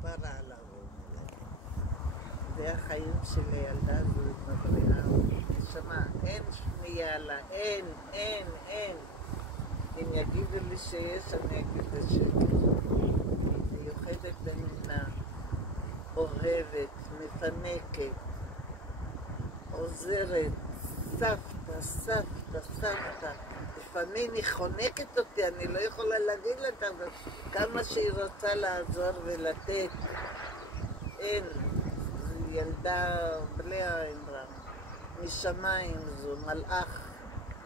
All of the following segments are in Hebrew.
כפרה עליו. זה החיים של הילדה הזאת בבריאה. נשמה, אין שנייה לה, אין. אם יגידו לי שיש, אני אגיד לשקר. מיוחדת במינה, אוהבת, מפנקת, עוזרת, סבתא. לפעמים היא חונקת אותי, אני לא יכולה להגיד לה כמה שהיא רוצה לעזור ולתת. אין. זו ילדה בלי האמרה. משמיים זו מלאך.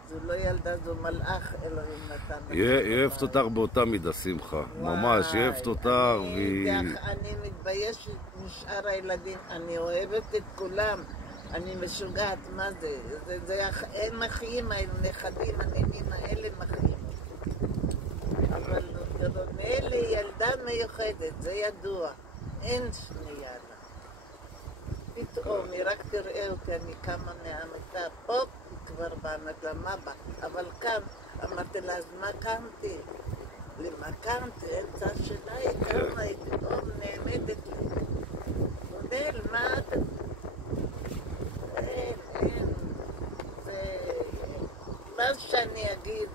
זו לא ילדה, זו מלאך, אלוהים נתן. היא אוהבת אותך באותה מידה, שמחה. ממש, היא אוהבת אותך אני מתביישת משאר הילדים. אני אוהבת את כולם. אני משוגעת, מה זה? הם אחים, הנכדים, הנינים האלה מחיים. אבל רונל היא ילדה מיוחדת, זה ידוע. אין שנייה לה. פתאום, היא רק תראה אותי, אני קמה מהמיטה, פופ, היא כבר באה, מה בא? אבל קם, אמרתי לה, אז מה קמתי? למה קמתי? אמצע שלה היא קמה, היא פתאום נעמדת לי. רונל, מה אתה... אין. מה שאני אגיד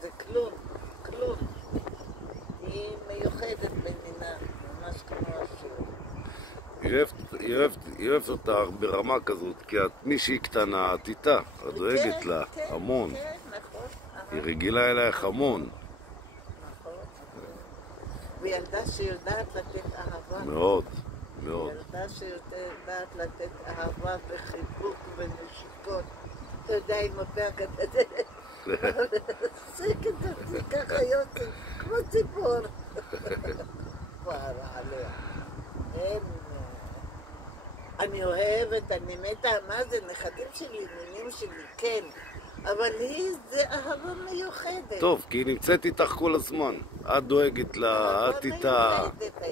זה כלום. היא מיוחדת במינה, ממש כמו השיר. היא אוהבת אותך ברמה כזאת, כי את מישהי קטנה, את איתה, את דואגת לה המון. כן, נכון. היא רגילה אלייך המון. נכון. וילדה שיודעת לתת אהבה. מאוד. ילדה שיודעת לתת אהבה וחיבוק ונשיקות. אתה יודע, היא מפרקת את זה. סקת אותי ככה יוצא, כמו ציפור. פרה עליה. אני אוהבת, אני מתה, מה זה? נכדים שלי, נינים שלי, כן. אבל זה אהבה מיוחדת. טוב, כי היא נמצאת איתך כל הזמן. את דואגת לה, את איתה. מיוחדת,